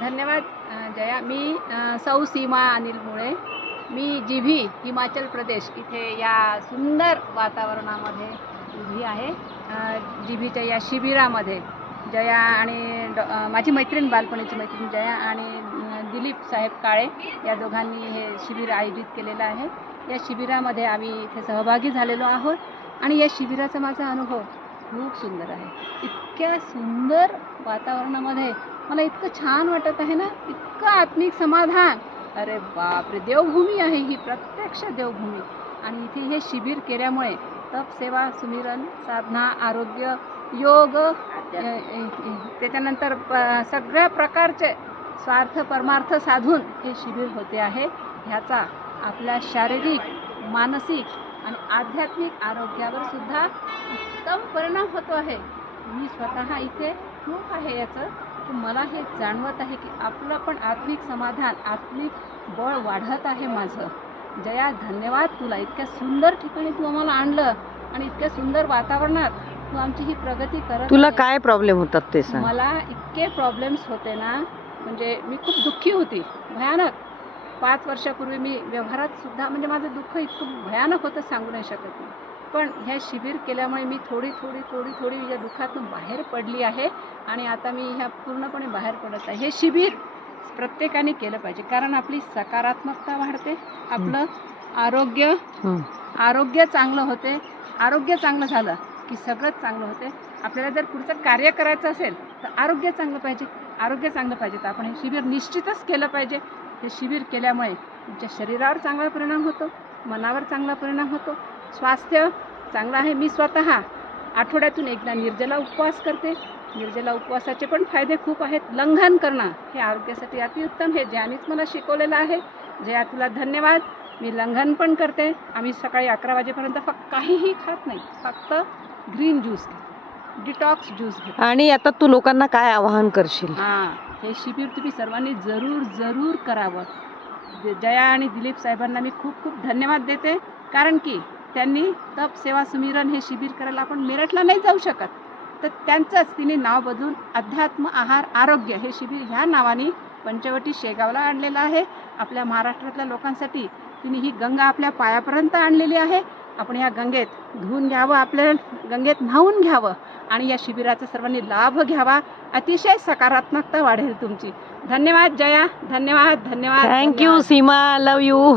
धन्यवाद जया. मी सौ सीमा अनिल मुळे. मी जिभी हिमाचल प्रदेश इथे या सुंदर वातावरणामध्ये उभी आहे. जिभीच्या या शिबिरामध्ये जया आणि माझी मैत्रीण, बालपणीची मैत्रीण जया आणि दिलीप साहेब काळे या दोघांनी हे शिबिर आयोजित केलेलं आहे. या शिबिरामध्ये आम्ही इथे सहभागी झालेलो आहोत आणि या शिबिराचा माझा अनुभव खूप सुंदर आहे. इतक्या सुंदर वातावरणामध्ये मला इतकं छान वाटत आहे ना, इतकं आत्मिक समाधान. अरे बापरे, देवभूमी आहे ही, प्रत्यक्ष देवभूमी. आणि इथे हे शिबिर केल्यामुळे तप, सेवा, सुमिरन, साधना, आरोग्य, योग, त्याच्यानंतर सगळ्या प्रकारचे स्वार्थ परमार्थ साधून हे शिबिर होते आहे. ह्याचा आपल्या शारीरिक, मानसिक आणि आध्यात्मिक आरोग्यावर सुद्धा उत्तम परिणाम होतो आहे. मी स्वतः इथे खूप आहे याचं, मला हे जाणवत आहे की आपलं पण आत्मिक समाधान, आत्मिक बळ वाढत आहे माझं. जया, धन्यवाद तुला. इतक्या सुंदर ठिकाणी तू आम्हाला आणलं आणि इतक्या सुंदर वातावरणात तू आमची ही प्रगती करत. तुला काय प्रॉब्लेम होतात ते सांग. मला इतके प्रॉब्लेम्स होते ना, म्हणजे मी खूप दुःखी होती, भयानक. 5 वर्षापूर्वी मी व्यवहारात सुद्धा, म्हणजे माझं दुःख इतकं भयानक होतं, सांगू नाही शकत मी. पण हे शिबिर केल्यामुळे मी थोडी या दुःखातून बाहेर पडली आहे आणि आता मी ह्या पूर्णपणे बाहेर पडत आहे. हे शिबिर प्रत्येकाने केलं पाहिजे, कारण आपली सकारात्मकता वाढते, आपलं आरोग्य चांगलं होते. आरोग्य चांगलं झालं की सगळंच चांगलं होते. आपल्याला जर पुढचं कार्य करायचं असेल तर आरोग्य चांगलं पाहिजे तर आपण हे शिबिर निश्चितच केलं पाहिजे. हे शिबिर केल्यामुळे तुमच्या शरीरावर चांगला परिणाम होतो, मनावर चांगला परिणाम होतो, स्वास्थ्य चांगलं आहे. मी स्वतः आठवड्यातून एकदा निर्जला उपवास करते. निर्जला उपवासाचे पण फायदे खूप आहेत. लंघन करणं हे आरोग्यासाठी अतिउत्तम. हे ज्यानेच मला शिकवलेलं आहे. जया, तुला धन्यवाद. मी लंघन पण करते. आम्ही सकाळी 11 वाजेपर्यंत काहीही खात नाही, फक्त ग्रीन ज्यूस, डिटॉक्स ज्यूस घेते. आणि आता तू लोकांना काय आवाहन करशील? हे शिबिर तुम्ही सर्वांनी जरूर करावं. जया आणि दिलीप साहेबांना मी खूप धन्यवाद देते, कारण की त्यांनी तप, सेवा, सुमिरन हे शिबिर करायला आपण मेरठला नाही जाऊ शकत, तर त्यांचंच तिने नाव बदलून अध्यात्म, आहार, आरोग्य हे शिबिर ह्या नावाने पंचवटी शेगावला आणलेलं आहे. आपल्या महाराष्ट्रातल्या लोकांसाठी तिने ही गंगा आपल्या पायापर्यंत आणलेली आहे. आपण या गंगेत धुवून घ्यावं, आपल्या गंगेत न्हावून घ्यावं आणि या शिबिराचा सर्वांनी लाभ घ्यावा. अतिशय सकारात्मकता वाढेल तुमची. धन्यवाद जया, धन्यवाद. Thank you Seema, love you.